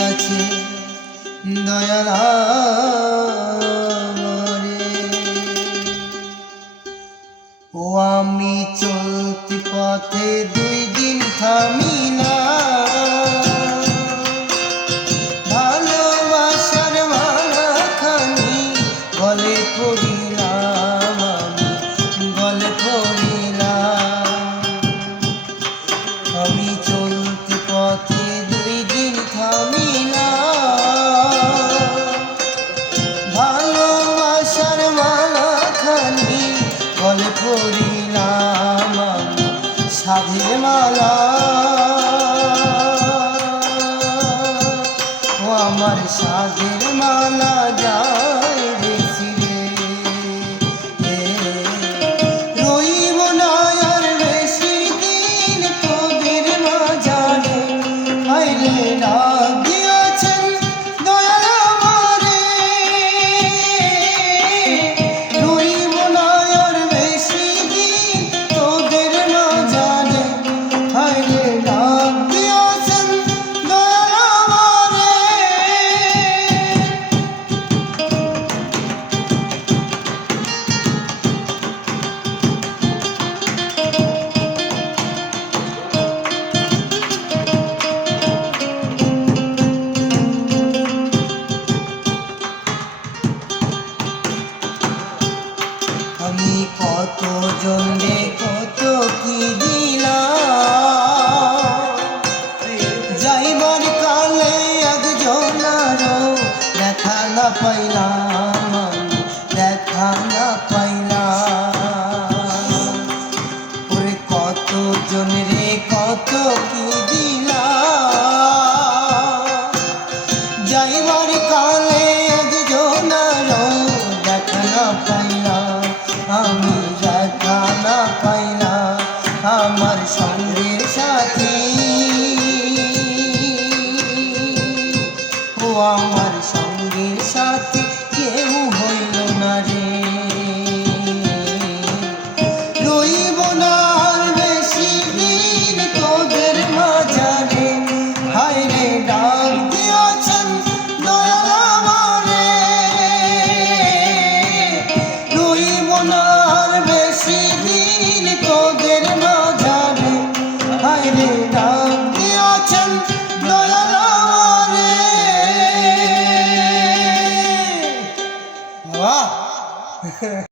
দিয়াছে দয়াল আমারে। ও আমি চলতি পথে 2 দিন থামি না, ভালোবাসার মালাখানি গলে পড়িলাম, আমি গলে পড়িলাম। আমি চলতি পথে 2 দিন থামি না, ভালোবাসার মালাখানি গলে পড়িলাম, আমি সাধের মালা। ও আমার সাধের মালা যায় রে ছিঁড়ে, রইব না আর বেশি দিন তোদের মাঝারে। আইলে ডাক দিয়াছেন দয়াল আমারে, রইব না আর বেশি দিন তোদের মাঝারে। আইলে ডাক দিয়াছেন দয়াল আমারে। আমি কত জনে কত কি দিলাম, যাইবার কালে একজনারও দেখা না পাইলাম, আমি দেখা না পাইলাম। ওরে কত জনরে কত কি দিলাম, যাইবার কালে একজনারও দেখা না পাইলাম, আমি দেখা না পাইলাম। আমার সঙ্গের সাথী, ও আমার সঙ্গের সাথী কেউ হইল না রে। রইব না আর বেশি দিন তোদের মাঝারে। হায় রে ডাক দিয়াছেন দয়াল আমারে, রইব না আর বেশি দিন তোদের মাঝারে। হায় রে ডাক দিয়াছেন দয়াল আমারে। বাহ!